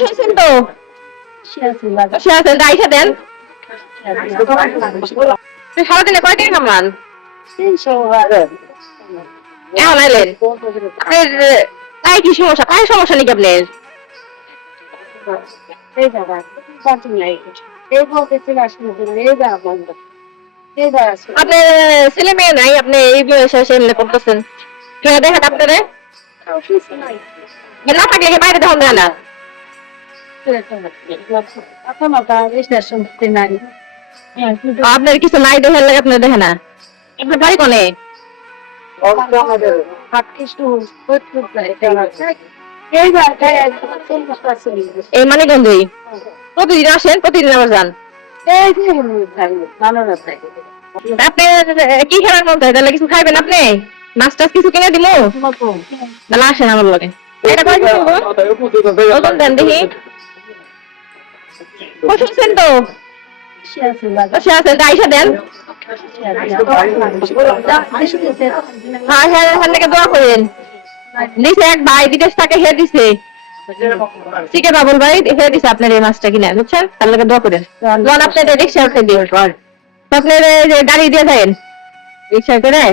শুনছেন তো? আছেন আইসা দেন। সারাদিনে কয় টাকা কামান? এখন আইলেন আপনার তাই কি সমস্যা? কার সমস্যা নাকি আপনার? আপনার ছেলে মেয়ে নাই, আপনি এই বয়সে এসে এমনি করতেছেন? দেখেন আপনারে না থাকলে কি বাইরে দেখুন না? আপনার কিছু নাই দেখে লাগে আপনার দেখে না? আপনার বাড়ি কোনে? এই মানিকগঞ্জেই? প্রতিদিন আসেন, প্রতিদিন আবার যান? আপনি কি খাবার মন চাই? তাহলে কিছু খাইবেন আপনি? মাছ টাছ কিছু কিনে দিব? তাহলে আসেন আমার লগে। এটা কয় কিনবো? ওজন দেন দেখি। শুনছেন তো? আছেন আইসা দেন। হ্যাঁ হ্যাঁ এখান থেকে দোয়া করেন। দিছে এক ভাই বিদেশ থেকে হে দিছে, শিখে বাবুল ভাই হে দিছে আপনার এই মাছটা কিনে, বুঝছেন? তার লগে দোয়া করেন। লোন আপনার রিক্সা উঠে দিন, আপনার গাড়ি দিয়ে যাবেন রিক্সা করে।